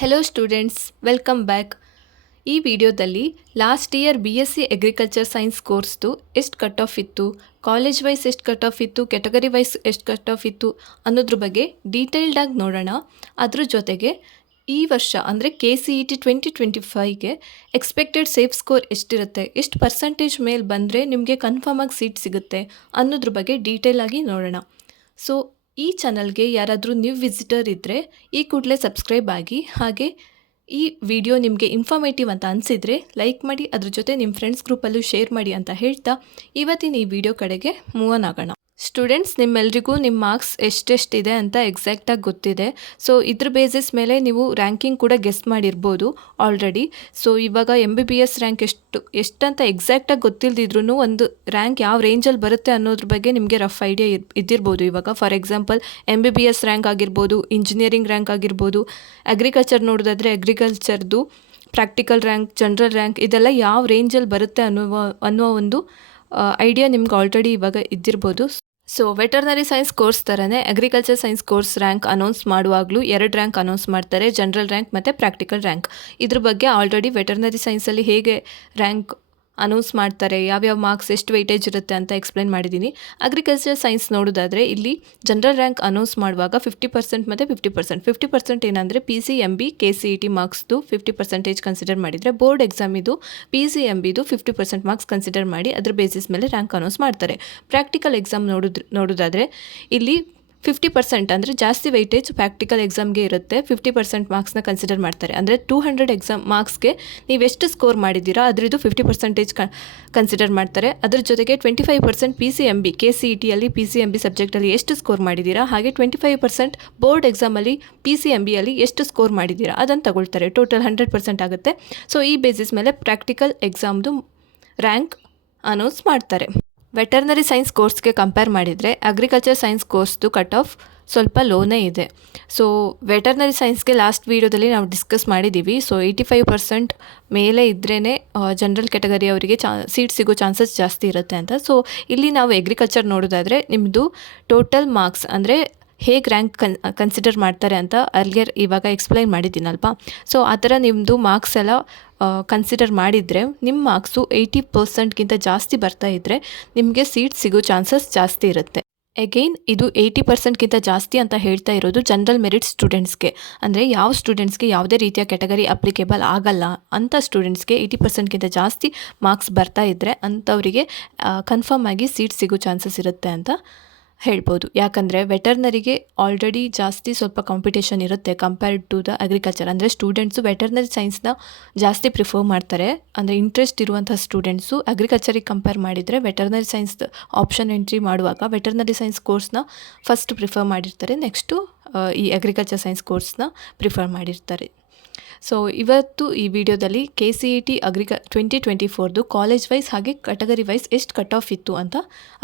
Hello students, welcome back. ಈ ವಿಡಿಯೋದಲ್ಲಿ last year BSc agriculture science ಕೋರ್ಸ್ದು ಎಷ್ಟು ಕಟ್ ಆಫ್ ಇತ್ತು, ಕಾಲೇಜ್ ವೈಸ್ ಎಷ್ಟು ಕಟ್ ಆಫ್ ಇತ್ತು, ಕ್ಯಾಟಗರಿ ವೈಸ್ ಎಷ್ಟು ಕಟ್ ಆಫ್ ಇತ್ತು ಅನ್ನೋದ್ರ ಬಗ್ಗೆ ಡೀಟೇಲ್ಡಾಗಿ ನೋಡೋಣ. ಅದ್ರ ಜೊತೆಗೆ ಈ ವರ್ಷ ಅಂದರೆ KCET 2025ಗೆ ಎಕ್ಸ್ಪೆಕ್ಟೆಡ್ ಸೇಫ್ ಸ್ಕೋರ್ ಎಷ್ಟಿರುತ್ತೆ, ಎಷ್ಟು ಪರ್ಸೆಂಟೇಜ್ ಮೇಲೆ ಬಂದರೆ ನಿಮಗೆ ಕನ್ಫರ್ಮಾಗಿ ಸೀಟ್ ಸಿಗುತ್ತೆ ಅನ್ನೋದ್ರ ಬಗ್ಗೆ ಡೀಟೇಲಾಗಿ ನೋಡೋಣ. ಸೊ ಈ ಚಾನಲ್ಗೆ ಯಾರಾದರೂ ನ್ಯೂ ವಿಸಿಟರ್ ಇದ್ದರೆ ಈ ಕೂಡಲೇ ಸಬ್ಸ್ಕ್ರೈಬ್ ಆಗಿ, ಹಾಗೆ ಈ ವಿಡಿಯೋ ನಿಮಗೆ ಇನ್ಫಾರ್ಮೇಟಿವ್ ಅಂತ ಅನಿಸಿದರೆ ಲೈಕ್ ಮಾಡಿ, ಅದ್ರ ಜೊತೆ ನಿಮ್ಮ ಫ್ರೆಂಡ್ಸ್ ಗ್ರೂಪಲ್ಲೂ ಶೇರ್ ಮಾಡಿ ಅಂತ ಹೇಳ್ತಾ ಇವತ್ತಿನ ಈ ವಿಡಿಯೋ ಕಡೆಗೆ ಮೂವ್ ಆನ್ ಆಗೋಣ. ಸ್ಟೂಡೆಂಟ್ಸ್, ನಿಮ್ಮೆಲ್ರಿಗೂ ನಿಮ್ಮ ಮಾರ್ಕ್ಸ್ ಎಷ್ಟೆಷ್ಟಿದೆ ಅಂತ ಎಕ್ಸಾಕ್ಟಾಗಿ ಗೊತ್ತಿದೆ. ಸೊ ಇದ್ರ ಬೇಸಿಸ್ ಮೇಲೆ ನೀವು ರ್ಯಾಂಕಿಂಗ್ ಕೂಡ ಗೆಸ್ ಮಾಡಿರ್ಬೋದು ಆಲ್ರೆಡಿ. ಸೊ ಇವಾಗ MBBS ರ್ಯಾಂಕ್ ಎಷ್ಟಂತ ಎಕ್ಸಾಕ್ಟಾಗಿ ಗೊತ್ತಿಲ್ಲದಿದ್ರೂ ಒಂದು ರ್ಯಾಂಕ್ ಯಾವ ರೇಂಜಲ್ಲಿ ಬರುತ್ತೆ ಅನ್ನೋದ್ರ ಬಗ್ಗೆ ನಿಮಗೆ ರಫ್ ಐಡಿಯಾ ಇದ್ದಿರ್ಬೋದು. ಇವಾಗ ಫಾರ್ ಎಕ್ಸಾಂಪಲ್ MBBS ರ್ಯಾಂಕ್ ಆಗಿರ್ಬೋದು, ಇಂಜಿನಿಯರಿಂಗ್ ರ್ಯಾಂಕ್ ಆಗಿರ್ಬೋದು, ಅಗ್ರಿಕಲ್ಚರ್ ನೋಡೋದಾದರೆ ಅಗ್ರಿಕಲ್ಚರ್ದು ಪ್ರಾಕ್ಟಿಕಲ್ ರ್ಯಾಂಕ್, ಜನರಲ್ ರ್ಯಾಂಕ್, ಇದೆಲ್ಲ ಯಾವ ರೇಂಜಲ್ಲಿ ಬರುತ್ತೆ ಅನ್ನುವ ಒಂದು ಐಡಿಯಾ ನಿಮ್ಗೆ ಆಲ್ರೆಡಿ ಇವಾಗ ಇದ್ದಿರ್ಬೋದು. ಸೊ ವೆಟರ್ನರಿ ಸೈನ್ಸ್ ಕೋರ್ಸ್ ಥರನೇ agriculture science course rank announce ಮಾಡುವಾಗಲೂ 2 ರ್ಯಾಂಕ್ ಅನೌನ್ಸ್ ಮಾಡ್ತಾರೆ, ಜನರಲ್ ರ್ಯಾಂಕ್ ಮತ್ತು ಪ್ರಾಕ್ಟಿಕಲ್ ರ್ಯಾಂಕ್. ಇದ್ರ ಬಗ್ಗೆ ಆಲ್ರೆಡಿ ವೆಟರ್ನರಿ ಸೈನ್ಸಲ್ಲಿ ಹೇಗೆ ರ್ಯಾಂಕ್ ಅನೌನ್ಸ್ ಮಾಡ್ತಾರೆ, ಯಾವ್ಯಾವ ಮಾರ್ಕ್ಸ್ ಎಷ್ಟು ವೆಯ್ಟೇಜ್ ಇರುತ್ತೆ ಅಂತ ಎಕ್ಸ್ಪ್ಲೇನ್ ಮಾಡಿದ್ದೀನಿ. ಅಗ್ರಿಕಲ್ಚರ್ ಸೈನ್ಸ್ ನೋಡೋದಾದರೆ ಇಲ್ಲಿ ಜನರಲ್ ರ್ಯಾಂಕ್ ಅನೌನ್ಸ್ ಮಾಡುವಾಗ 50% ಮತ್ತು 50% ಏನಂದರೆ PCMB KCET ಮಾರ್ಕ್ಸ್ದು 50% ಕನ್ಸಿಡರ್ ಮಾಡಿದರೆ, ಬೋರ್ಡ್ ಎಕ್ಸಾಮಿದು PCMBದು 50% ಮಾರ್ಕ್ಸ್ ಕನ್ಸಿಡರ್ ಮಾಡಿ ಅದ್ರ ಬೇಸಿಸ್ ಮೇಲೆ ರ್ಯಾಂಕ್ ಅನೌನ್ಸ್ ಮಾಡ್ತಾರೆ. ಪ್ರಾಕ್ಟಿಕಲ್ ಎಕ್ಸಾಮ್ ನೋಡೋದಾದರೆ ಇಲ್ಲಿ 50% ಅಂದರೆ ಜಾಸ್ತಿ ವೆಯ್ಟೇಜ್ ಪ್ರಾಕ್ಟಿಕಲ್ ಎಕ್ಸಾಮ್ಗೆ ಇರುತ್ತೆ. 50% ಮಾರ್ಕ್ಸ್ನ ಕನ್ಸಿಡರ್ ಮಾಡ್ತಾರೆ. ಅಂದರೆ 200 ಎಕ್ಸಾಮ್ ಮಾರ್ಕ್ಸ್ಗೆ ನೀವೆಷ್ಟು ಸ್ಕೋರ್ ಮಾಡಿದ್ದೀರಾ ಅದರದ್ದು 50% ಕನ್ಸಿಡರ್ ಮಾಡ್ತಾರೆ. ಅದ್ರ ಜೊತೆಗೆ 25% PCMB KCETಯಲ್ಲಿ PCMB ಸಬ್ಜೆಕ್ಟಲ್ಲಿ ಎಷ್ಟು ಸ್ಕೋರ್ ಮಾಡಿದ್ದೀರಾ, ಹಾಗೆ 25% ಬೋರ್ಡ್ ಎಕ್ಸಾಮಲ್ಲಿ PCMBಯಲ್ಲಿ ಎಷ್ಟು ಸ್ಕೋರ್ ಮಾಡಿದ್ದೀರಾ ಅದನ್ನು ತಗೊಳ್ತಾರೆ. ಟೋಟಲ್ 100% ಆಗುತ್ತೆ. ಸೊ ಈ ಬೇಸಿಸ್ ಮೇಲೆ ಪ್ರಾಕ್ಟಿಕಲ್ ಎಕ್ಸಾಮ್ದು ರ್ಯಾಂಕ್ ಅನೌನ್ಸ್ ಮಾಡ್ತಾರೆ. ವೆಟರ್ನರಿ ಸೈನ್ಸ್ ಕೋರ್ಸ್ಗೆ ಕಂಪೇರ್ ಮಾಡಿದರೆ ಅಗ್ರಿಕಲ್ಚರ್ ಸೈನ್ಸ್ ಕೋರ್ಸ್ದು ಕಟ್ ಆಫ್ ಸ್ವಲ್ಪ ಲೋನೇ ಇದೆ. ಸೊ ವೆಟರ್ನರಿ ಸೈನ್ಸ್ಗೆ ಲಾಸ್ಟ್ ವೀಡಿಯೋದಲ್ಲಿ ನಾವು ಡಿಸ್ಕಸ್ ಮಾಡಿದ್ದೀವಿ. ಸೊ 85% ಮೇಲೆ ಇದ್ರೇ ಜನರಲ್ ಕ್ಯಾಟಗರಿ ಅವರಿಗೆ ಸೀಟ್ ಸಿಗೋ ಚಾನ್ಸಸ್ ಜಾಸ್ತಿ ಇರುತ್ತೆ ಅಂತ. ಸೊ ಇಲ್ಲಿ ನಾವು ಅಗ್ರಿಕಲ್ಚರ್ ನೋಡೋದಾದರೆ ನಿಮ್ಮದು ಟೋಟಲ್ ಮಾರ್ಕ್ಸ್ ಅಂದರೆ ಹೇಗೆ ರ್ಯಾಂಕ್ ಕನ್ಸಿಡರ್ ಮಾಡ್ತಾರೆ ಅಂತ ಇವಾಗ ಎಕ್ಸ್ಪ್ಲೈನ್ ಮಾಡಿದ್ದೀನಲ್ವಾ. ಸೊ ಆ ಥರ ನಿಮ್ಮದು ಮಾರ್ಕ್ಸ್ ಎಲ್ಲ ಕನ್ಸಿಡರ್ ಮಾಡಿದರೆ ನಿಮ್ಮ ಮಾರ್ಕ್ಸು 80%ಗಿಂತ ಜಾಸ್ತಿ ಬರ್ತಾ ಇದ್ದರೆ ನಿಮಗೆ ಸೀಟ್ ಸಿಗೋ ಚಾನ್ಸಸ್ ಜಾಸ್ತಿ ಇರುತ್ತೆ. ಅಗೈನ್ ಇದು 80%ಗಿಂತ ಜಾಸ್ತಿ ಅಂತ ಹೇಳ್ತಾ ಇರೋದು ಜನರಲ್ ಮೆರಿಟ್ ಸ್ಟೂಡೆಂಟ್ಸ್ಗೆ. ಅಂದರೆ ಯಾವ ಸ್ಟೂಡೆಂಟ್ಸ್ಗೆ ಯಾವುದೇ ರೀತಿಯ ಕ್ಯಾಟಗರಿ ಅಪ್ಲಿಕೇಬಲ್ ಆಗಲ್ಲ ಅಂಥ ಸ್ಟೂಡೆಂಟ್ಸ್ಗೆ 80%ಗಿಂತ ಜಾಸ್ತಿ ಮಾರ್ಕ್ಸ್ ಬರ್ತಾ ಇದ್ದರೆ ಅಂಥವರಿಗೆ ಕನ್ಫರ್ಮ್ ಆಗಿ ಸೀಟ್ ಸಿಗೋ ಚಾನ್ಸಸ್ ಇರುತ್ತೆ ಅಂತ ಹೇಳ್ಬೋದು. ಯಾಕಂದರೆ ವೆಟರ್ನರಿಗೆ ಆಲ್ರೆಡಿ ಜಾಸ್ತಿ ಸ್ವಲ್ಪ ಕಾಂಪಿಟೇಷನ್ ಇರುತ್ತೆ ಕಂಪೇರ್ಡ್ ಟು ದ ಅಗ್ರಿಕಲ್ಚರ್. ಅಂದರೆ ಸ್ಟೂಡೆಂಟ್ಸು ವೆಟರ್ನರಿ ಸೈನ್ಸ್ನ ಜಾಸ್ತಿ ಪ್ರಿಫರ್ ಮಾಡ್ತಾರೆ. ಅಂದರೆ ಇಂಟ್ರೆಸ್ಟ್ ಇರುವಂಥ ಸ್ಟೂಡೆಂಟ್ಸು ಅಗ್ರಿಕಲ್ಚರಿಗೆ ಕಂಪೇರ್ ಮಾಡಿದರೆ ವೆಟರ್ನರಿ ಸೈನ್ಸ್ ಆಪ್ಷನ್ ಎಂಟ್ರಿ ಮಾಡುವಾಗ ವೆಟರ್ನರಿ ಸೈನ್ಸ್ ಕೋರ್ಸ್ನ ಫಸ್ಟ್ ಪ್ರಿಫರ್ ಮಾಡಿರ್ತಾರೆ, ನೆಕ್ಸ್ಟು ಈ ಅಗ್ರಿಕಲ್ಚರ್ ಸೈನ್ಸ್ ಕೋರ್ಸ್ನ ಪ್ರಿಫರ್ ಮಾಡಿರ್ತಾರೆ. ಸೊ ಇವತ್ತು ಈ ವಿಡಿಯೋದಲ್ಲಿ KCET 2024ದು ಕಾಲೇಜ್ ವೈಸ್ ಹಾಗೆ ಕ್ಯಾಟಗರಿ ವೈಸ್ ಎಷ್ಟು ಕಟ್ ಆಫ್ ಇತ್ತು ಅಂತ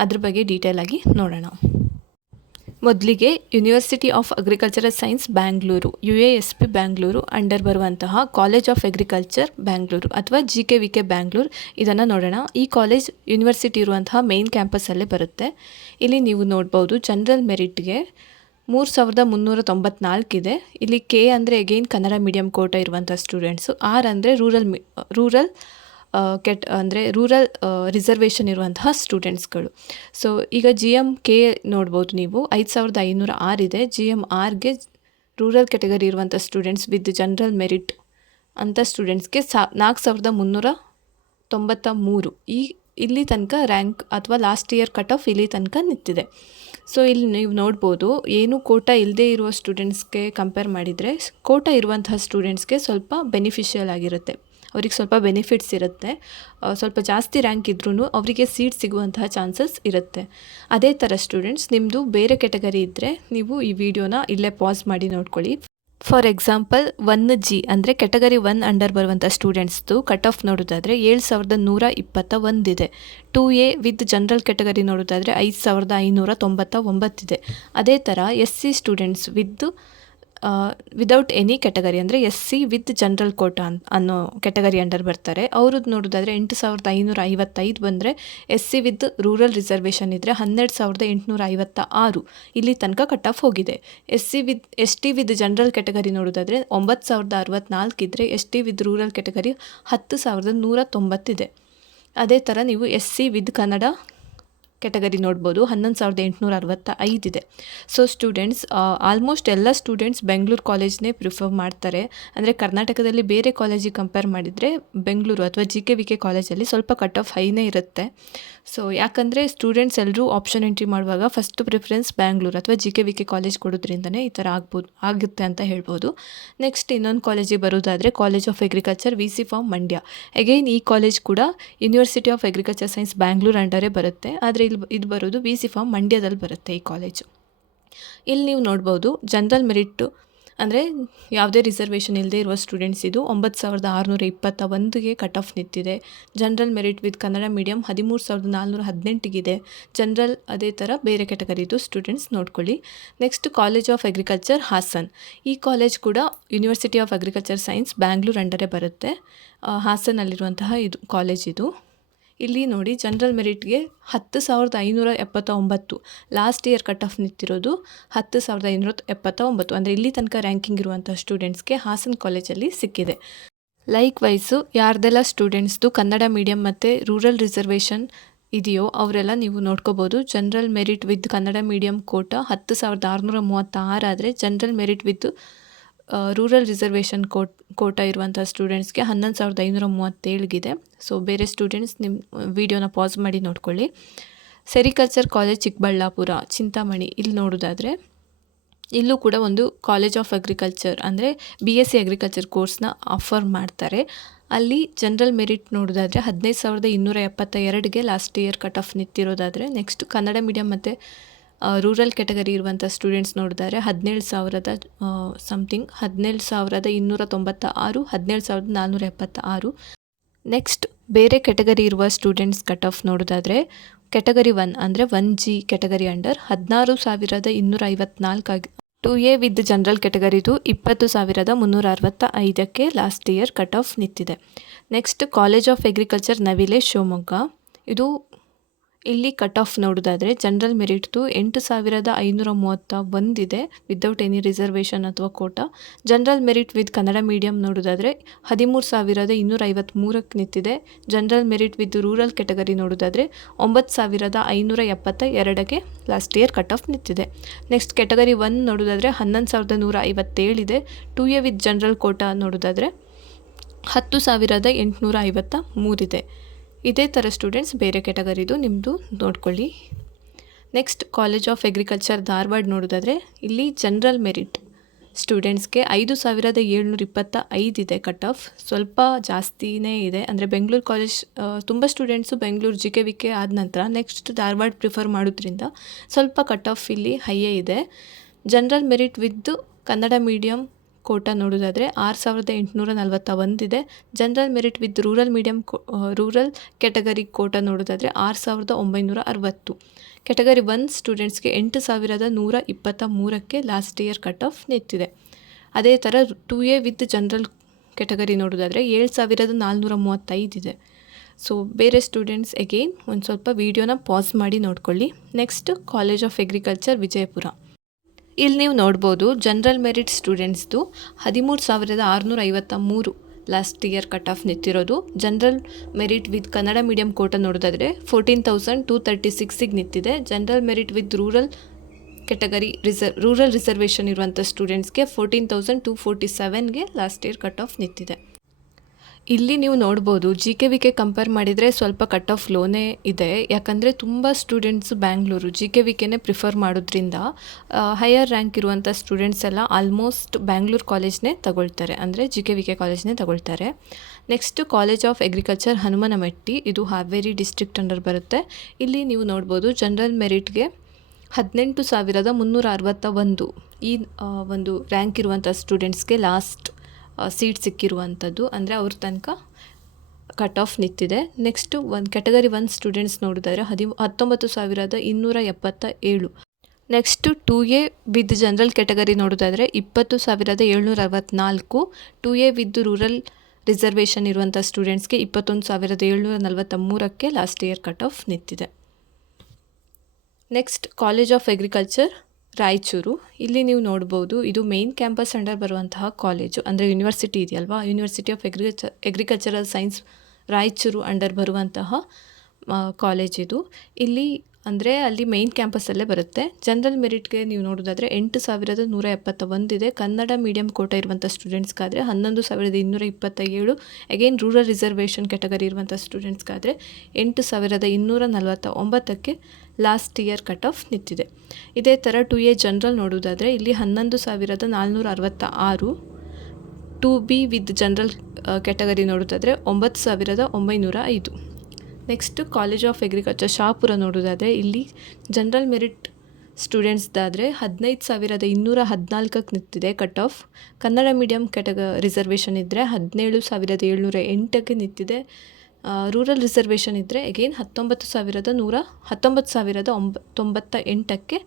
ಅದ್ರ ಬಗ್ಗೆ ಡೀಟೇಲಾಗಿ ನೋಡೋಣ. ಮೊದಲಿಗೆ university of agricultural science Bangalore UASP Bangalore under ಬರುವಂತಹ ಕಾಲೇಜ್ ಆಫ್ ಅಗ್ರಿಕಲ್ಚರ್ ಬ್ಯಾಂಗ್ಳೂರು ಅಥವಾ GKVK ಬ್ಯಾಂಗ್ಳೂರು, ಇದನ್ನು ನೋಡೋಣ. ಈ ಕಾಲೇಜ್ ಯೂನಿವರ್ಸಿಟಿ ಇರುವಂತಹ ಮೇನ್ ಕ್ಯಾಂಪಸ್ಸಲ್ಲೇ ಬರುತ್ತೆ. ಇಲ್ಲಿ ನೀವು ನೋಡ್ಬೋದು ಜನರಲ್ ಮೆರಿಟ್ಗೆ 3394 ಇದೆ. ಇಲ್ಲಿ K ಅಂದರೆ ಅಗೈನ್ ಕನ್ನಡ ಮೀಡಿಯಂ ಕೋಟ ಇರುವಂಥ ಸ್ಟೂಡೆಂಟ್ಸು, R ಅಂದರೆ ರೂರಲ್ ರಿಸರ್ವೇಷನ್ ಇರುವಂತಹ ಸ್ಟೂಡೆಂಟ್ಸ್ಗಳು. ಸೊ ಈಗ GMK ನೋಡ್ಬೋದು ನೀವು 5506 ಇದೆ. GMRಗೆ ರೂರಲ್ ಕ್ಯಾಟಗರಿ ಇರುವಂಥ ಸ್ಟೂಡೆಂಟ್ಸ್ ವಿತ್ ಜನರಲ್ ಮೆರಿಟ್ ಅಂಥ ಸ್ಟೂಡೆಂಟ್ಸ್ಗೆ 4393 ಇಲ್ಲಿ ತನಕ ರ್ಯಾಂಕ್ ಅಥವಾ ಲಾಸ್ಟ್ ಇಯರ್ ಕಟ್ ಆಫ್ ಇಲ್ಲಿ ತನಕ ನಿಂತಿದೆ. ಸೊ ಇಲ್ಲಿ ನೀವು ನೋಡ್ಬೋದು, ಏನು ಕೋಟಾ ಇಲ್ಲದೇ ಇರುವ ಸ್ಟೂಡೆಂಟ್ಸ್ಗೆ ಕಂಪೇರ್ ಮಾಡಿದರೆ ಕೋಟಾ ಇರುವಂತಹ ಸ್ಟೂಡೆಂಟ್ಸ್ಗೆ ಸ್ವಲ್ಪ ಬೆನಿಫಿಷಿಯಲ್ ಆಗಿರುತ್ತೆ, ಅವ್ರಿಗೆ ಸ್ವಲ್ಪ ಬೆನಿಫಿಟ್ಸ್ ಇರುತ್ತೆ. ಸ್ವಲ್ಪ ಜಾಸ್ತಿ ರ್ಯಾಂಕ್ ಇದ್ರೂ ಅವರಿಗೆ ಸೀಟ್ ಸಿಗುವಂತಹ ಚಾನ್ಸಸ್ ಇರುತ್ತೆ. ಅದೇ ಥರ ಸ್ಟೂಡೆಂಟ್ಸ್ ನಿಮ್ಮದು ಬೇರೆ ಕ್ಯಾಟಗರಿ ಇದ್ದರೆ ನೀವು ಈ ವಿಡಿಯೋನ ಇಲ್ಲೇ ಪಾಸ್ ಮಾಡಿ ನೋಡ್ಕೊಳ್ಳಿ. ಫಾರ್ ಎಕ್ಸಾಂಪಲ್ 1G ಅಂದರೆ ಕ್ಯಾಟಗರಿ 1 ಅಂಡರ್ ಬರುವಂಥ ಸ್ಟೂಡೆಂಟ್ಸ್ದು ಕಟ್ ಆಫ್ ನೋಡೋದಾದರೆ 7121 ಇದೆ. 2A ವಿತ್ ಜನರಲ್ ಕ್ಯಾಟಗರಿ ನೋಡೋದಾದರೆ 5599 ಇದೆ. ಅದೇ ಥರ SC students with without any category ಅಂದರೆ SC ವಿತ್ ಜನರಲ್ ಕೋಟಾ ಅನ್ನೋ ಕ್ಯಾಟಗರಿ ಅಂಡರ್ ಬರ್ತಾರೆ. ಅವ್ರದ್ದು ನೋಡೋದಾದರೆ 8,555 ಬಂದರೆ, SC ವಿತ್ ರೂರಲ್ ರಿಸರ್ವೇಷನ್ ಇದ್ದರೆ 12,856 ಇಲ್ಲಿ ತನಕ ಕಟ್ ಆಫ್ ಹೋಗಿದೆ. ST ವಿತ್ ಜನರಲ್ ಕ್ಯಾಟಗರಿ ನೋಡೋದಾದರೆ 9,064 ಇದ್ದರೆ, ST ವಿತ್ ರೂರಲ್ ಕ್ಯಾಟಗರಿ 10,190 ಇದೆ. ಅದೇ ಥರ ನೀವು SC ವಿತ್ ಕನ್ನಡ ಕ್ಯಾಟಗರಿ ನೋಡ್ಬೋದು, 11,865 ಇದೆ. ಸೊ ಸ್ಟೂಡೆಂಟ್ಸ್, ಆಲ್ಮೋಸ್ಟ್ ಎಲ್ಲ ಸ್ಟೂಡೆಂಟ್ಸ್ ಬೆಂಗಳೂರು ಕಾಲೇಜ್ನೇ ಪ್ರಿಫರ್ ಮಾಡ್ತಾರೆ. ಅಂದರೆ ಕರ್ನಾಟಕದಲ್ಲಿ ಬೇರೆ ಕಾಲೇಜಿಗೆ ಕಂಪೇರ್ ಮಾಡಿದರೆ ಬೆಂಗಳೂರು ಅಥವಾ JKVK ಕಾಲೇಜಲ್ಲಿ ಸ್ವಲ್ಪ ಕಟ್ ಆಫ್ ಹೈನೇ ಇರುತ್ತೆ. ಸೊ ಯಾಕಂದರೆ ಸ್ಟೂಡೆಂಟ್ಸ್ ಎಲ್ಲರೂ ಆಪ್ಷನ್ ಎಂಟ್ರಿ ಮಾಡುವಾಗ ಫಸ್ಟ್ ಪ್ರಿಫರೆನ್ಸ್ ಬ್ಯಾಂಗ್ಳೂರು ಅಥವಾ JKVK ಕಾಲೇಜ್ ಕೊಡೋದ್ರಿಂದನೇ ಈ ಥರ ಆಗುತ್ತೆ ಅಂತ ಹೇಳ್ಬೋದು. ನೆಕ್ಸ್ಟ್ ಇನ್ನೊಂದು ಕಾಲೇಜಿಗೆ ಬರೋದಾದರೆ college of agriculture VC farm Mandya. Again ಈ ಕಾಲೇಜ್ ಕೂಡ university of agriculture science Bangalore ಅಂಡರೇ ಬರುತ್ತೆ. ಆದರೆ ಇದು ಬರೋದು VC ಫಾರ್ಮ್ ಮಂಡ್ಯದಲ್ಲಿ ಬರುತ್ತೆ ಈ ಕಾಲೇಜು. ಇಲ್ಲಿ ನೀವು ನೋಡ್ಬೋದು ಜನರಲ್ ಮೆರಿಟ್ಟು ಅಂದರೆ ಯಾವುದೇ ರಿಸರ್ವೇಷನ್ ಇಲ್ಲದೆ ಇರುವ ಸ್ಟೂಡೆಂಟ್ಸ್ ಇದು 9,621ಗೆ ಕಟ್ ಆಫ್ ನಿಂತಿದೆ. General merit with Kannada medium 13,418ಗಿದೆ. ಜನರಲ್ ಅದೇ ಥರ ಬೇರೆ ಕ್ಯಾಟಗರಿದು ಸ್ಟೂಡೆಂಟ್ಸ್ ನೋಡ್ಕೊಳ್ಳಿ. Next college of agriculture Hassan. ಈ ಕಾಲೇಜ್ ಕೂಡ university of agriculture science Bangalore ಅಂಡರೇ ಬರುತ್ತೆ. ಹಾಸನಲ್ಲಿರುವಂತಹ ಇದು ಕಾಲೇಜ್ ಇದು. ಇಲ್ಲಿ ನೋಡಿ ಜನರಲ್ ಮೆರಿಟ್ಗೆ 10,579 ಲಾಸ್ಟ್ ಇಯರ್ ಕಟ್ ಆಫ್ ನಿಂತಿರೋದು 10,579. ಅಂದರೆ ಇಲ್ಲಿ ತನಕ ರ್ಯಾಂಕಿಂಗ್ ಇರುವಂಥ ಸ್ಟೂಡೆಂಟ್ಸ್ಗೆ ಹಾಸನ್ ಕಾಲೇಜಲ್ಲಿ ಸಿಕ್ಕಿದೆ. ಲೈಕ್ ವೈಸು ಯಾರ್ದೆಲ್ಲ ಸ್ಟೂಡೆಂಟ್ಸ್ದು ಕನ್ನಡ ಮೀಡಿಯಮ್ ಮತ್ತು ರೂರಲ್ ರಿಸರ್ವೇಷನ್ ಇದೆಯೋ ಅವರೆಲ್ಲ ನೀವು ನೋಡ್ಕೋಬೋದು. General merit with Kannada medium quota 10,636 ಆದರೆ, general merit with rural reservation quota ಇರುವಂಥ ಸ್ಟೂಡೆಂಟ್ಸ್ಗೆ 11,537ಗಿದೆ. ಸೊ ಬೇರೆ ಸ್ಟೂಡೆಂಟ್ಸ್ ನಿಮ್ಮ ವಿಡಿಯೋನ ಪಾಸ್ ಮಾಡಿ ನೋಡ್ಕೊಳ್ಳಿ. Sericulture college Chikkaballapur, Chintamani. ಇಲ್ಲಿ ನೋಡೋದಾದರೆ ಇಲ್ಲೂ ಕೂಡ ಒಂದು ಕಾಲೇಜ್ ಆಫ್ ಅಗ್ರಿಕಲ್ಚರ್ ಅಂದರೆ BSc ಅಗ್ರಿಕಲ್ಚರ್ ಕೋರ್ಸ್ನ ಆಫರ್ ಮಾಡ್ತಾರೆ. ಅಲ್ಲಿ ಜನರಲ್ ಮೆರಿಟ್ ನೋಡೋದಾದರೆ 15,272ಗೆ ಲಾಸ್ಟ್ ಇಯರ್ ಕಟ್ ಆಫ್ ನಿಂತಿರೋದಾದರೆ, ನೆಕ್ಸ್ಟ್ ಕನ್ನಡ ಮೀಡಿಯಮ್ ಮತ್ತು ರೂರಲ್ ಕ್ಯಾಟಗರಿ ಇರುವಂಥ ಸ್ಟೂಡೆಂಟ್ಸ್ ನೋಡಿದರೆ 17,000 ಸಮಥಿಂಗ್ 17,296, 17,476. ನೆಕ್ಸ್ಟ್ ಬೇರೆ ಕ್ಯಾಟಗರಿ ಇರುವ ಸ್ಟೂಡೆಂಟ್ಸ್ ಕಟ್ ಆಫ್ ನೋಡೋದಾದರೆ ಕ್ಯಾಟಗರಿ 1 ಅಂದರೆ 1G ಕ್ಯಾಟಗರಿ ಅಂಡರ್ 16,254 ಆಗಿ, 2A ವಿತ್ ಜನರಲ್ ಕ್ಯಾಟಗರಿದು 20,365ಕ್ಕೆ ಲಾಸ್ಟ್ ಇಯರ್ ಕಟ್ ಆಫ್ ನಿಂತಿದೆ. Next college of agriculture Navile Shivamogga. ಇಲ್ಲಿ ಕಟ್ ಆಫ್ ನೋಡೋದಾದರೆ ಜನರಲ್ ಮೆರಿಟ್ದು 8,531 ಇದೆ ವಿದೌಟ್ ಎನಿ ರಿಸರ್ವೇಷನ್ ಅಥವಾ quota. General merit with Kannada medium ನೋಡೋದಾದರೆ 13,253ಕ್ಕೆ ನಿಂತಿದೆ. General merit with rural category ನೋಡೋದಾದರೆ 9,572ಗೆ ಲಾಸ್ಟ್ ಇಯರ್ ಕಟ್ ಆಫ್ ನಿಂತಿದೆ. ನೆಕ್ಸ್ಟ್ ಕ್ಯಾಟಗರಿ 1 ನೋಡೋದಾದರೆ 11,157 ಇದೆ. 2A ವಿತ್ ಜನರಲ್ ಕೋಟಾ ನೋಡೋದಾದರೆ 10,853 ಇದೆ. ಇದೇ ಥರ ಸ್ಟೂಡೆಂಟ್ಸ್ ಬೇರೆ ಕ್ಯಾಟಗರಿದು ನಿಮ್ಮದು ನೋಡ್ಕೊಳ್ಳಿ. Next college of agriculture Dharwad ನೋಡೋದಾದರೆ ಇಲ್ಲಿ ಜನರಲ್ ಮೆರಿಟ್ ಸ್ಟೂಡೆಂಟ್ಸ್ಗೆ 5,725 ಇದೆ ಕಟ್ ಆಫ್. ಸ್ವಲ್ಪ ಜಾಸ್ತಿನೇ ಇದೆ. ಅಂದರೆ ಬೆಂಗಳೂರು ಕಾಲೇಜ್ ತುಂಬ ಸ್ಟೂಡೆಂಟ್ಸು ಬೆಂಗಳೂರು JKVK ಆದ ನಂತರ ನೆಕ್ಸ್ಟ್ ಧಾರವಾಡ ಪ್ರಿಫರ್ ಮಾಡೋದ್ರಿಂದ ಸ್ವಲ್ಪ ಕಟ್ ಆಫ್ ಇಲ್ಲಿ ಹೈಯೇ ಇದೆ. General merit with Kannada medium quota ನೋಡೋದಾದರೆ 6,841 ಇದೆ. General merit with rural medium rural category quota ನೋಡೋದಾದರೆ 6,960. ಕ್ಯಾಟಗರಿ 1 ಸ್ಟೂಡೆಂಟ್ಸ್ಗೆ 8,123ಕ್ಕೆ ಲಾಸ್ಟ್ ಇಯರ್ ಕಟ್ ಆಫ್ ನಿಂತಿದೆ. ಅದೇ ಥರ 2A ವಿತ್ ಜನರಲ್ ಕ್ಯಾಟಗರಿ ನೋಡೋದಾದರೆ 7,435 ಇದೆ. ಸೊ ಬೇರೆ ಸ್ಟೂಡೆಂಟ್ಸ್ ಅಗೇನ್ ಒಂದು ಸ್ವಲ್ಪ ವೀಡಿಯೋನ ಪಾಸ್ ಮಾಡಿ ನೋಡ್ಕೊಳ್ಳಿ. Next college of agriculture Vijayapura. ಇಲ್ಲಿ ನೀವು ನೋಡ್ಬೋದು ಜನರಲ್ ಮೆರಿಟ್ ಸ್ಟೂಡೆಂಟ್ಸ್ದು 13,653 ಲಾಸ್ಟ್ ಇಯರ್ ಕಟ್ ಆಫ್ ನಿಂತಿರೋದು. General merit with Kannada medium quota ನೋಡೋದಾದರೆ 14,236ಗೆ ನಿಂತಿದೆ. General merit with rural category rural reservation ಇರುವಂಥ ಸ್ಟೂಡೆಂಟ್ಸ್ಗೆ 14,247ಗೆ ಲಾಸ್ಟ್ ಇಯರ್ ಕಟ್ ಆಫ್ ನಿಂತಿದೆ. ಇಲ್ಲಿ ನೀವು ನೋಡ್ಬೋದು JKVK ಕಂಪೇರ್ ಮಾಡಿದರೆ ಸ್ವಲ್ಪ ಕಟ್ ಆಫ್ ಲೋನೇ ಇದೆ. ಯಾಕಂದರೆ ತುಂಬ ಸ್ಟೂಡೆಂಟ್ಸು ಬ್ಯಾಂಗ್ಳೂರು JKVKನೇ ಪ್ರಿಫರ್ ಮಾಡೋದ್ರಿಂದ ಹೈಯರ್ ರ್ಯಾಂಕ್ ಇರುವಂಥ ಸ್ಟೂಡೆಂಟ್ಸ್ ಎಲ್ಲ ಆಲ್ಮೋಸ್ಟ್ ಬ್ಯಾಂಗ್ಳೂರು ಕಾಲೇಜ್ನೇ ತಗೊಳ್ತಾರೆ, ಅಂದರೆ JKVK ಕಾಲೇಜ್ನೇ ತಗೊಳ್ತಾರೆ. Next college of agriculture Hanumanamatti, ಇದು ಹಾವೇರಿ ಡಿಸ್ಟ್ರಿಕ್ಟ್ ಅಂಡರ್ ಬರುತ್ತೆ. ಇಲ್ಲಿ ನೀವು ನೋಡ್ಬೋದು ಜನರಲ್ ಮೆರಿಟ್ಗೆ 18,361 ಈ ಒಂದು ರ್ಯಾಂಕ್ ಇರುವಂಥ ಸ್ಟೂಡೆಂಟ್ಸ್ಗೆ ಲಾಸ್ಟ್ ಸೀಟ್ ಸಿಕ್ಕಿರುವಂಥದ್ದು, ಅಂದರೆ ಅವ್ರ ತನಕ ಕಟ್ ಆಫ್ ನಿಂತಿದೆ. ನೆಕ್ಸ್ಟು ಕ್ಯಾಟಗರಿ 1 ಸ್ಟೂಡೆಂಟ್ಸ್ ನೋಡಿದರೆ 19,277. Next 2A with general category ನೋಡೋದಾದರೆ 20,764, 2A ವಿತ್ ರೂರಲ್ ರಿಸರ್ವೇಷನ್ ಇರುವಂಥ ಸ್ಟೂಡೆಂಟ್ಸ್ಗೆ 21,743ಕ್ಕೆ ಲಾಸ್ಟ್ ಇಯರ್ ಕಟ್ ಆಫ್ ನಿಂತಿದೆ. Next college of agriculture Raichur. ಇಲ್ಲಿ ನೀವು ನೋಡ್ಬೋದು, ಇದು ಮೇನ್ ಕ್ಯಾಂಪಸ್ ಅಂಡರ್ ಬರುವಂತಹ ಕಾಲೇಜು, ಅಂದರೆ ಯೂನಿವರ್ಸಿಟಿ ಇದೆಯಲ್ವಾ, university of agricultural science Raichur under ಬರುವಂತಹ ಕಾಲೇಜ್ ಇದು. ಇಲ್ಲಿ ಅಂದರೆ ಅಲ್ಲಿ ಮೇನ್ ಕ್ಯಾಂಪಸ್ಸಲ್ಲೇ ಬರುತ್ತೆ. ಜನರಲ್ ಮೆರಿಟ್ಗೆ ನೀವು ನೋಡೋದಾದರೆ 8,171 ಇದೆ. ಕನ್ನಡ ಮೀಡಿಯಂ ಕೋಟಾ ಇರುವಂಥ ಸ್ಟೂಡೆಂಟ್ಸ್ಗಾದರೆ 11,227. ಅಗೈನ್ ರೂರಲ್ ರಿಸರ್ವೇಷನ್ ಕ್ಯಾಟಗರಿ ಇರುವಂಥ ಸ್ಟೂಡೆಂಟ್ಸ್ಗಾದರೆ 8,249ಕ್ಕೆ ಲಾಸ್ಟ್ ಇಯರ್ ಕಟ್ ಆಫ್ ನಿಂತಿದೆ. ಇದೇ ಥರ 2A ಜನರಲ್ ನೋಡೋದಾದರೆ ಇಲ್ಲಿ 11,466. 2B ವಿತ್ ಜನರಲ್ ಕ್ಯಾಟಗರಿ ನೋಡೋದಾದರೆ 9,905. Next college of agriculture Shahapur ನೋಡೋದಾದರೆ ಇಲ್ಲಿ ಜನರಲ್ ಮೆರಿಟ್ ಸ್ಟೂಡೆಂಟ್ಸ್ದಾದರೆ 15,214ಕ್ಕೆ ನಿಂತಿದೆ cut off. Kannada medium reservation ಇದ್ದರೆ 17,708ಕ್ಕೆ ನಿಂತಿದೆ. ರೂರಲ್ ರಿಸರ್ವೇಷನ್ ಇದ್ದರೆ ಅಗೈನ್ 19,998ಕ್ಕೆ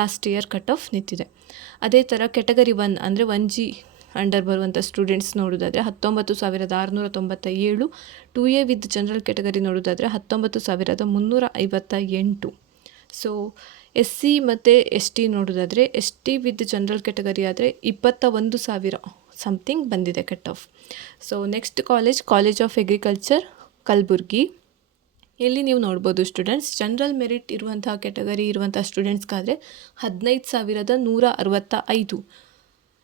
ಲಾಸ್ಟ್ ಇಯರ್ ಕಟ್ ಆಫ್ ನಿಂತಿದೆ. ಅದೇ ಥರ ಕ್ಯಾಟಗರಿ 1 ಅಂದರೆ 1G ಅಂಡರ್ ಬರುವಂಥ ಸ್ಟೂಡೆಂಟ್ಸ್ ನೋಡೋದಾದರೆ 19,697. 2A ವಿತ್ ಜನರಲ್ ಕ್ಯಾಟಗರಿ ನೋಡೋದಾದರೆ 19,358. ಸೊ SC ಮತ್ತು ST ನೋಡೋದಾದರೆ ST ವಿತ್ ಜನರಲ್ ಕ್ಯಾಟಗರಿ ಆದರೆ 21,000 ಸಮಥಿಂಗ್ ಬಂದಿದೆ cut off. So next college of agriculture Kalaburagi. ಇಲ್ಲಿ ನೀವು ನೋಡ್ಬೋದು ಸ್ಟೂಡೆಂಟ್ಸ್, ಜನರಲ್ ಮೆರಿಟ್ ಇರುವಂಥ ಕ್ಯಾಟಗರಿ ಇರುವಂಥ ಸ್ಟೂಡೆಂಟ್ಸ್ಗಾದರೆ 15,165.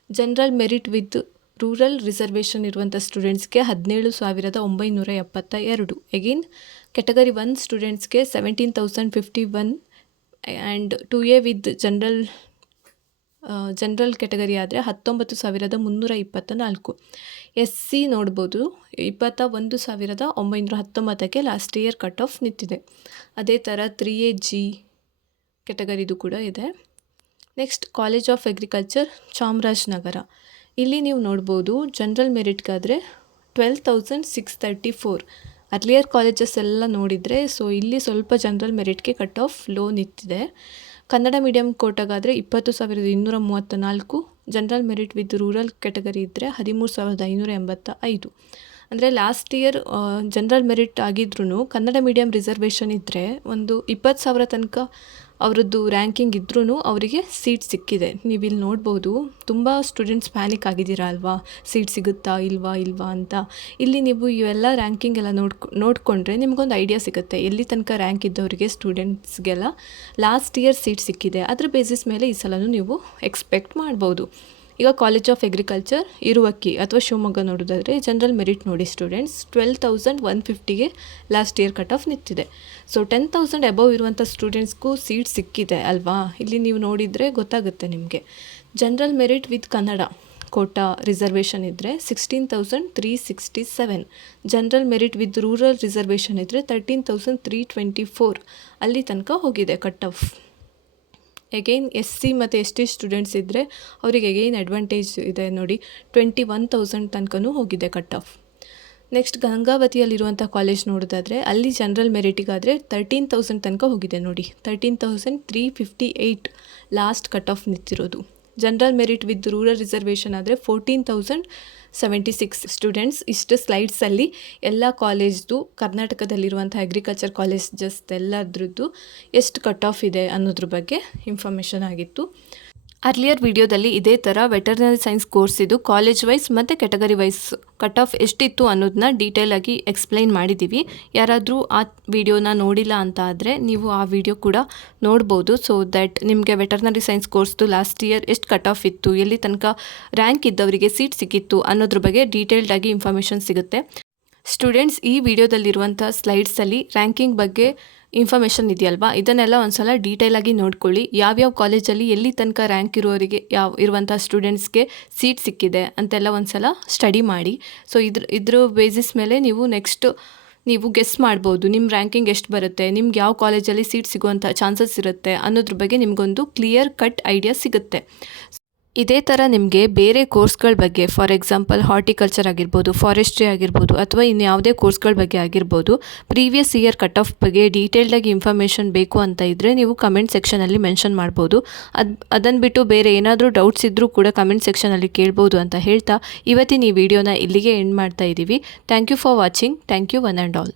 General merit with rural reservation ಇರುವಂಥ ಸ್ಟೂಡೆಂಟ್ಸ್ಗೆ 17,972. ಎಗೇನ್ ಕ್ಯಾಟಗರಿ 1 ಸ್ಟೂಡೆಂಟ್ಸ್ಗೆ 17,051 and 2A with general category ಆದರೆ 19,324. SC ನೋಡ್ಬೋದು 21,919ಕ್ಕೆ ಲಾಸ್ಟ್ ಇಯರ್ ಕಟ್ ಆಫ್ ನಿಂತಿದೆ. ಅದೇ ಥರ 3AG ಕ್ಯಾಟಗರಿದು ಕೂಡ ಇದೆ. Next college of agriculture Chamarajanagar. ಇಲ್ಲಿ ನೀವು ನೋಡ್ಬೋದು ಜನರಲ್ ಮೆರಿಟ್ಗಾದರೆ 12,634. ಅರ್ಲಿಯರ್ ಕಾಲೇಜಸ್ ಎಲ್ಲ ನೋಡಿದರೆ ಸೊ ಇಲ್ಲಿ ಸ್ವಲ್ಪ ಜನರಲ್ ಮೆರಿಟ್ಗೆ ಕಟ್ ಆಫ್ ಲೋ ನಿಂತಿದೆ. ಕನ್ನಡ ಮೀಡಿಯಂ ಕೋಟಾಗಾದರೆ 20,234. General merit with rural category ಇದ್ದರೆ 13,585. ಅಂದರೆ ಲಾಸ್ಟ್ ಇಯರ್ ಜನರಲ್ ಮೆರಿಟ್ ಆಗಿದ್ರೂ ಕನ್ನಡ ಮೀಡಿಯಂ ರಿಸರ್ವೇಷನ್ ಇದ್ದರೆ ಒಂದು 20,000 ತನಕ ಅವರದ್ದು ರ್ಯಾಂಕಿಂಗ್ ಇದ್ರೂ ಅವರಿಗೆ ಸೀಟ್ ಸಿಕ್ಕಿದೆ. ನೀವು ಇಲ್ಲಿ ನೋಡ್ಬೋದು, ತುಂಬ ಸ್ಟೂಡೆಂಟ್ಸ್ ಪ್ಯಾನಿಕ್ ಆಗಿದ್ದೀರಾ ಅಲ್ವಾ, ಸೀಟ್ ಸಿಗುತ್ತಾ ಇಲ್ವಾ ಅಂತ. ಇಲ್ಲಿ ನೀವು ಇವೆಲ್ಲ ರ್ಯಾಂಕಿಂಗ್ ಎಲ್ಲ ನೋಡಿಕೊಂಡ್ರೆ ನಿಮಗೊಂದು ಐಡಿಯಾ ಸಿಗುತ್ತೆ ಎಲ್ಲಿ ತನಕ ರ್ಯಾಂಕ್ ಇದ್ದವರಿಗೆ ಸ್ಟೂಡೆಂಟ್ಸ್ಗೆಲ್ಲ ಲಾಸ್ಟ್ ಇಯರ್ ಸೀಟ್ ಸಿಕ್ಕಿದೆ. ಅದ್ರ ಬೇಸಿಸ್ ಮೇಲೆ ಈ ಸಲನೂ ನೀವು ಎಕ್ಸ್ಪೆಕ್ಟ್ ಮಾಡ್ಬೋದು. ಈಗ ಕಾಲೇಜ್ ಆಫ್ ಅಗ್ರಿಕಲ್ಚರ್ ಇರುವಕ್ಕಿ ಅಥವಾ ಶಿವಮೊಗ್ಗ ನೋಡೋದಾದರೆ ಜನರಲ್ ಮೆರಿಟ್ ನೋಡಿ ಸ್ಟೂಡೆಂಟ್ಸ್ 12,150ಗೆ ಲಾಸ್ಟ್ ಇಯರ್ ಕಟ್ ಆಫ್ ನಿಂತಿದೆ. ಸೊ 10,000 ಅಬವ್ ಇರುವಂಥ ಸ್ಟೂಡೆಂಟ್ಸ್ಗೂ ಸೀಟ್ ಸಿಕ್ಕಿದೆ ಅಲ್ವಾ, ಇಲ್ಲಿ ನೀವು ನೋಡಿದರೆ ಗೊತ್ತಾಗುತ್ತೆ ನಿಮಗೆ. General merit with Kannada quota reservation ಇದ್ದರೆ 16,367. General merit with rural reservation ಇದ್ದರೆ 13,324. ಅಲ್ಲಿ ತನಕ ಹೋಗಿದೆ ಕಟ್ ಆಫ್. ಎಗೈನ್ SC ಮತ್ತು ST ಸ್ಟೂಡೆಂಟ್ಸ್ ಇದ್ದರೆ ಅವರಿಗೆ ಎಗೈನ್ ಅಡ್ವಾಂಟೇಜ್ ಇದೆ ನೋಡಿ, 21,000 ತನಕನೂ ಹೋಗಿದೆ ಕಟ್ ಆಫ್. ನೆಕ್ಸ್ಟ್ ಗಂಗಾವತಿಯಲ್ಲಿರುವಂಥ ಕಾಲೇಜ್ ನೋಡೋದಾದರೆ ಅಲ್ಲಿ ಜನರಲ್ ಮೆರಿಟಿಗಾದರೆ 13,000 ತನಕ ಹೋಗಿದೆ ನೋಡಿ, 13,358 ಲಾಸ್ಟ್ ಕಟ್ ಆಫ್ ನಿಂತಿರೋದು. General merit with rural reservation ಆದರೆ 14,076 ಸ್ಟೂಡೆಂಟ್ಸ್. ಇಷ್ಟು ಸ್ಲೈಡ್ಸಲ್ಲಿ ಎಲ್ಲ ಕಾಲೇಜ್ದು ಕರ್ನಾಟಕದಲ್ಲಿರುವಂಥ ಅಗ್ರಿಕಲ್ಚರ್ ಕಾಲೇಜಸ್ ಎಲ್ಲದ್ರದ್ದು ಎಷ್ಟು ಕಟ್ ಆಫ್ ಇದೆ ಅನ್ನೋದ್ರ ಬಗ್ಗೆ ಇನ್ಫಾರ್ಮೇಷನ್ ಆಗಿತ್ತು. ಅರ್ಲಿಯರ್ ವಿಡಿಯೋದಲ್ಲಿ ಇದೇ ಥರ ವೆಟರ್ನರಿ ಸೈನ್ಸ್ ಕೋರ್ಸಿದು ಕಾಲೇಜ್ ವೈಸ್ ಮತ್ತು ಕ್ಯಾಟಗರಿ ವೈಸ್ ಕಟ್ ಆಫ್ ಎಷ್ಟಿತ್ತು ಅನ್ನೋದನ್ನ ಡೀಟೇಲಾಗಿ ಎಕ್ಸ್ಪ್ಲೈನ್ ಮಾಡಿದ್ದೀವಿ. ಯಾರಾದರೂ ಆ ವಿಡಿಯೋನ ನೋಡಿಲ್ಲ ಅಂತ ಆದರೆ ನೀವು ಆ ವಿಡಿಯೋ ಕೂಡ ನೋಡ್ಬೋದು. ಸೊ ದ್ಯಾಟ್ ನಿಮಗೆ ವೆಟರ್ನರಿ ಸೈನ್ಸ್ ಕೋರ್ಸ್ದು ಲಾಸ್ಟ್ ಇಯರ್ ಎಷ್ಟು ಕಟ್ ಆಫ್ ಇತ್ತು, ಎಲ್ಲಿ ತನಕ ರ್ಯಾಂಕ್ ಇದ್ದವರಿಗೆ ಸೀಟ್ ಸಿಕ್ಕಿತ್ತು ಅನ್ನೋದ್ರ ಬಗ್ಗೆ ಡೀಟೇಲ್ಡಾಗಿ ಇನ್ಫಾರ್ಮೇಷನ್ ಸಿಗುತ್ತೆ. ಸ್ಟೂಡೆಂಟ್ಸ್, ಈ ವಿಡಿಯೋದಲ್ಲಿರುವಂಥ ಸ್ಲೈಡ್ಸಲ್ಲಿ ರ್ಯಾಂಕಿಂಗ್ ಬಗ್ಗೆ ಇನ್ಫಾರ್ಮೇಷನ್ ಇದೆಯಲ್ವಾ, ಇದನ್ನೆಲ್ಲ ಒಂದ್ಸಲ ಡೀಟೇಲಾಗಿ ನೋಡ್ಕೊಳ್ಳಿ. ಯಾವ್ಯಾವ ಕಾಲೇಜಲ್ಲಿ ಎಲ್ಲಿ ತನಕ ರ್ಯಾಂಕ್ ಇರೋರಿಗೆ ಇರುವಂಥ ಸ್ಟೂಡೆಂಟ್ಸ್ಗೆ ಸೀಟ್ ಸಿಕ್ಕಿದೆ ಅಂತೆಲ್ಲ ಒಂದ್ಸಲ ಸ್ಟಡಿ ಮಾಡಿ. ಸೊ ಇದ್ರ ಬೇಸಿಸ್ ಮೇಲೆ ನೀವು ಗೆಸ್ ಮಾಡ್ಬೋದು ನಿಮ್ಮ ರ್ಯಾಂಕಿಂಗ್ ಎಷ್ಟು ಬರುತ್ತೆ, ನಿಮ್ಗೆ ಯಾವ ಕಾಲೇಜಲ್ಲಿ ಸೀಟ್ ಸಿಗುವಂಥ ಚಾನ್ಸಸ್ ಇರುತ್ತೆ ಅನ್ನೋದ್ರ ಬಗ್ಗೆ ನಿಮಗೊಂದು ಕ್ಲಿಯರ್ ಕಟ್ ಐಡಿಯಾ ಸಿಗುತ್ತೆ. ಇದೇ ಥರ ನಿಮಗೆ ಬೇರೆ ಕೋರ್ಸ್ಗಳ ಬಗ್ಗೆ ಫಾರ್ ಎಕ್ಸಾಂಪಲ್ ಹಾರ್ಟಿಕಲ್ಚರ್ ಆಗಿರ್ಬೋದು, ಫಾರೆಸ್ಟ್ರಿ ಆಗಿರ್ಬೋದು ಅಥವಾ ಇನ್ಯಾವುದೇ ಕೋರ್ಸ್ಗಳ ಬಗ್ಗೆ ಆಗಿರ್ಬೋದು, ಪ್ರೀವಿಯಸ್ ಇಯರ್ ಕಟ್ ಆಫ್ ಬಗ್ಗೆ ಡೀಟೇಲ್ಡಾಗಿ ಇನ್ಫಾರ್ಮೇಷನ್ ಬೇಕು ಅಂತ ಇದ್ದರೆ ನೀವು ಕಮೆಂಟ್ ಸೆಕ್ಷನಲ್ಲಿ ಮೆನ್ಷನ್ ಮಾಡ್ಬೋದು. ಅದನ್ನು ಬಿಟ್ಟು ಬೇರೆ ಏನಾದರೂ ಡೌಟ್ಸ್ ಇದ್ದರೂ ಕೂಡ ಕಮೆಂಟ್ ಸೆಕ್ಷನಲ್ಲಿ ಕೇಳ್ಬೋದು ಅಂತ ಹೇಳ್ತಾ ಇವತ್ತಿನ ಈ ವಿಡಿಯೋನ ಇಲ್ಲಿಗೆ ಎಂಡ್ ಮಾಡ್ತಾ ಇದ್ದೀವಿ. Thank you for watching. Thank you one and all.